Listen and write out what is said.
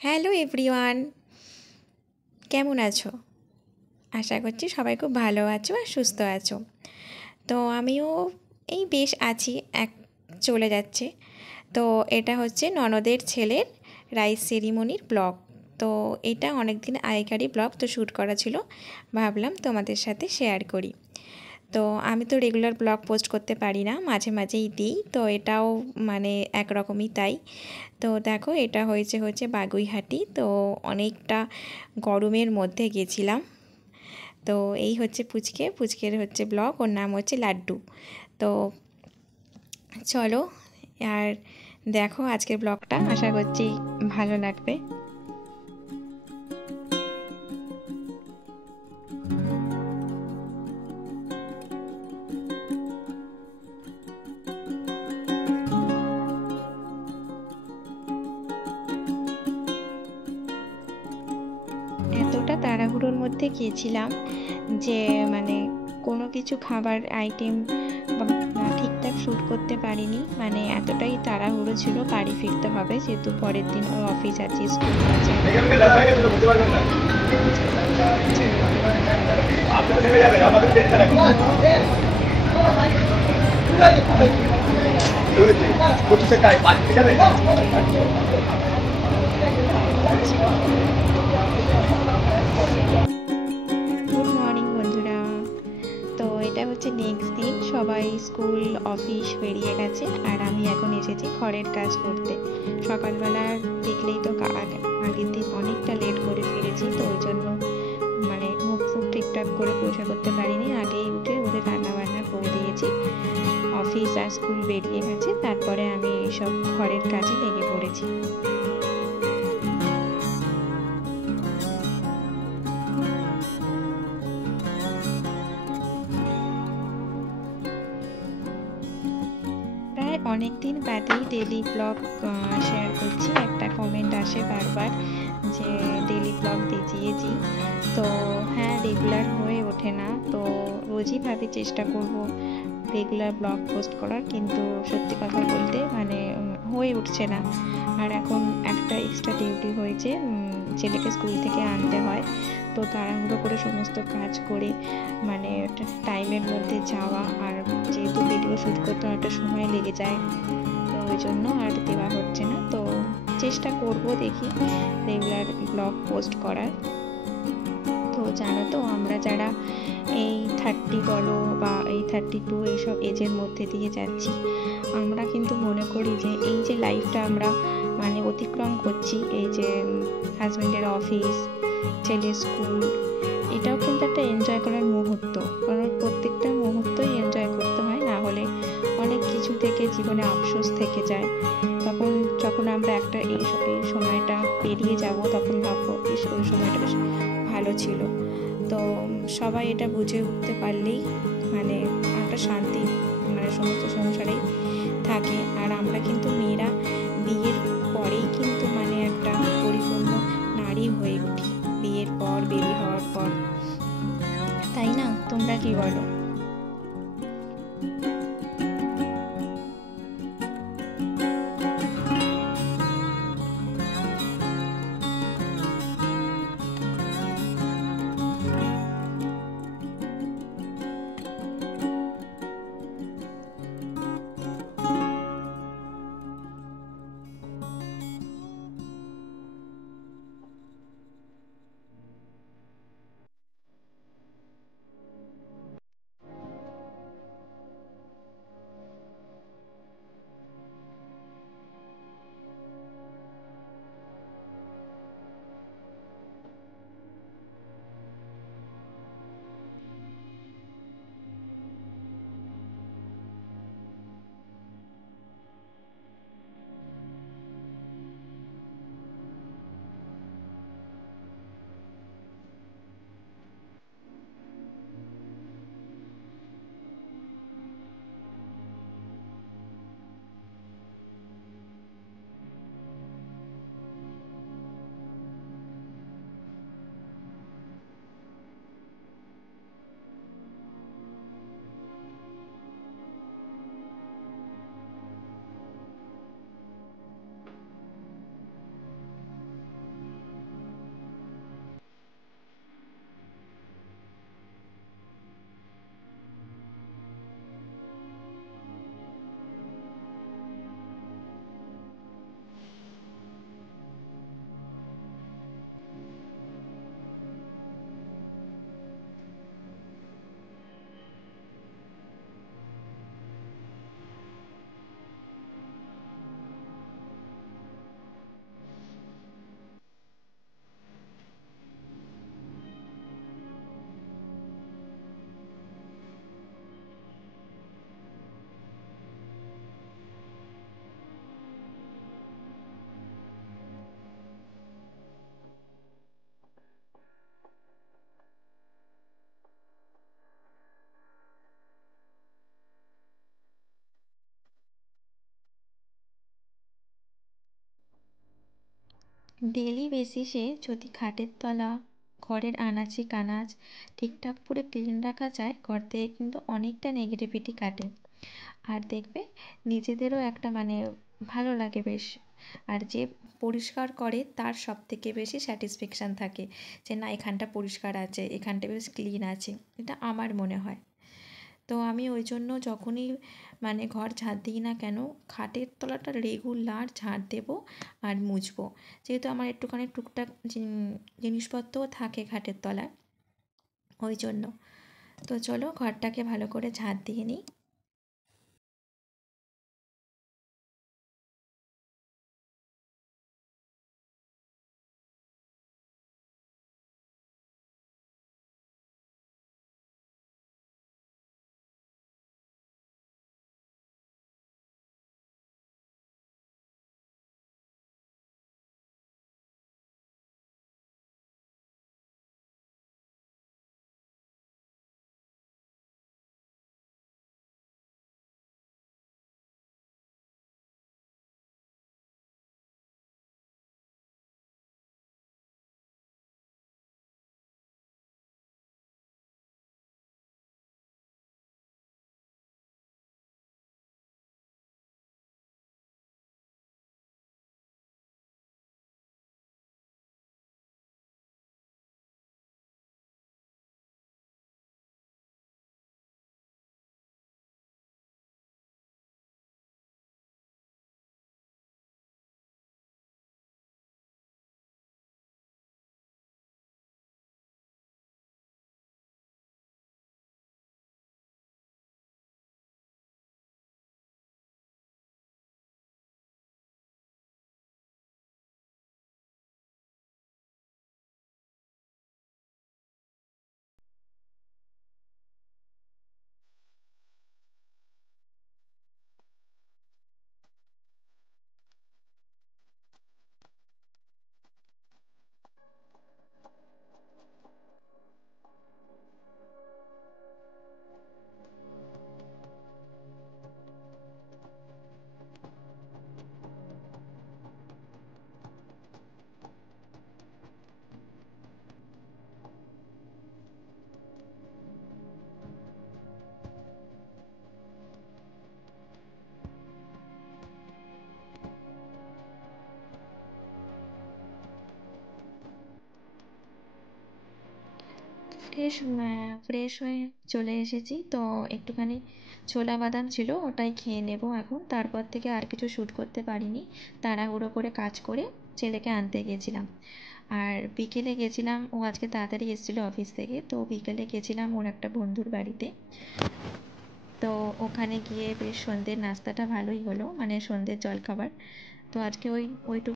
Hello everyone, কেমন আছো? আশা করছি সবাই খুব ভালো আছো আর সুস্থ আছো। তো আমিও এই বেশ আছি, এক চলে যাচ্ছে। তো এটা হচ্ছে ননদের ছেলের রাইস সেরিমনির ব্লগ। তো এটা অনেক দিন আগেকারই ব্লগ, তো শ্যুট করা ছিল, ভাবলাম তোমাদের সাথে শেয়ার করি। তো আমি তো রেগুলার ব্লগ পোস্ট করতে পারি না, মাঝে মাঝেই দিই, তো এটাও মানে একরকমই তাই। তো দেখো, এটা হচ্ছে বাগুইহাটি। তো অনেকটা গরমের মধ্যে গেছিলাম। তো এই হচ্ছে পুচকের হচ্ছে ব্লগ, ওর নাম হচ্ছে লাড্ডু। তো চলো আর দেখো আজকের ব্লগটা, আশা করছি ভালো লাগবে। এতটা তাড়াহুড়োর মধ্যে গিয়েছিলাম যে মানে কোনো কিছু খাবার আইটেম ঠিকঠাক শ্যুট করতে পারিনি। মানে এতটাই তাড়াহুড়ো ছিল, বাড়ি ফিরতে হবে যেহেতু পরের দিন ওর অফিস আছে, স্কুল আছে। গুড মর্নিং বন্ধুরা। তো এটা হচ্ছে নেক্সট দিন, সবাই স্কুল অফিস বেরিয়ে গেছে আর আমি এখন এসেছি ঘরের কাজ করতে। সকালবেলা দেখলেই তো আগের দিন অনেকটা লেট করে ফিরেছি, তো ওই জন্য মানে মুখ ফুক ঠিকঠাক করে পরিষ্কার করতে পারিনি। আগেই উঠে ওদের রান্না বান্না করে দিয়েছি, অফিস আর স্কুল বেরিয়ে গেছে, তারপরে আমি এইসব ঘরের কাজে লেগে পড়েছি। প্রায় অনেক দিন বাদেই ডেলি ব্লগ শেয়ার করছি। একটা কমেন্ট আসে বারবার যে ডেলি ব্লগ দিয়েছি, তো হ্যাঁ রেগুলার হয়ে ওঠে না। তো রোজই ভাবি চেষ্টা করব রেগুলার ব্লগ পোস্ট করার, কিন্তু সত্যি কথা বলতে মানে হয়ে উঠছে না। আর এখন একটা এক্সট্রা ডিউটি হয়েছে, ছেলেকে স্কুল থেকে আনতে হয়। তো তাড়াহুড়ো করে সমস্ত কাজ করে মানে টাইমের মধ্যে যাওয়া, আর যেহেতু ভিডিও শ্যুট করতে অনেকটা সময় লেগে যায়, তো ওই জন্য আর দেওয়া হচ্ছে না। তো চেষ্টা করব দেখি রেগুলার ব্লগ পোস্ট করার। তো জানো তো, আমরা যারা এই 30 বলো বা এই 32 এইসব এজের মধ্যে দিয়ে যাচ্ছি, আমরা কিন্তু মনে করি যে এই যে লাইফটা আমরা মানে অতিক্রম করছি, এই যে হাজব্যান্ডের অফিস, ছেলের স্কুল, এটাও কিন্তু একটা এনজয় করার মুহূর্ত। কারণ প্রত্যেকটা মুহূর্তই এনজয় করতে হয়, না হলে অনেক কিছু থেকে জীবনে আফসোস থেকে যায়। তখন যখন আমরা একটা এই সময়টা পেরিয়ে যাব, তখন ভাববো ওই সময়টা বেশ ভালো ছিল। তো সবাই এটা বুঝে উঠতে পারলেই মানে একটা শান্তি মানে সমস্ত সংসারেই থাকে। আর আমরা কিন্তু মেয়েরা বিয়ের পরেই কিন্তু মানে একটা পরিপূর্ণ নারী হয়ে উঠি, বিয়ের পর, বেবি হওয়ার পর, তাই না? তোমরা কি বলো? ডেলি বেসিসে যদি খাটের তলা, ঘরের আনাচে কানাচ ঠিকঠাক করে ক্লিন রাখা যায়, ঘর থেকে কিন্তু অনেকটা নেগেটিভিটি কাটে। আর দেখবে নিজেদেরও একটা মানে ভালো লাগে বেশ। আর যে পরিষ্কার করে তার সব থেকে বেশি স্যাটিসফ্যাকশান থাকে যে না এখানটা পরিষ্কার আছে, এখানটা বেশ ক্লিন আছে, এটা আমার মনে হয়। তো আমি ওই জন্য যখনই মানে ঘর ঝাড় দিই না কেন, খাটের তলাটা রেগুলার ঝাড় দেবো আর মুছবো। যেহেতু আমার একটুখানি টুকটাক জিনিসপত্রও থাকে খাটের তলায়, ওই জন্য। তো চলো ঘরটাকে ভালো করে ঝাড় দিয়ে নিই। ফ্রেশ হয়ে চলে এসেছি, তো একটুখানি ছোলা বাদাম ছিল ওটাই খেয়ে নেব এখন। তারপর থেকে আর কিছু শ্যুট করতে পারিনি, তাড়াহুড়ো করে কাজ করে ছেলেকে আনতে গেছিলাম। আর বিকেলে গেছিলাম, ও আজকে তাড়াতাড়ি এসেছিলো অফিস থেকে, তো বিকেলে গেছিলাম ওর একটা বন্ধুর বাড়িতে। তো ওখানে গিয়ে বেশ সন্ধ্যের নাস্তাটা ভালোই হলো, মানে সন্ধ্যের জলখাবার। তো আজকে ওইটুকু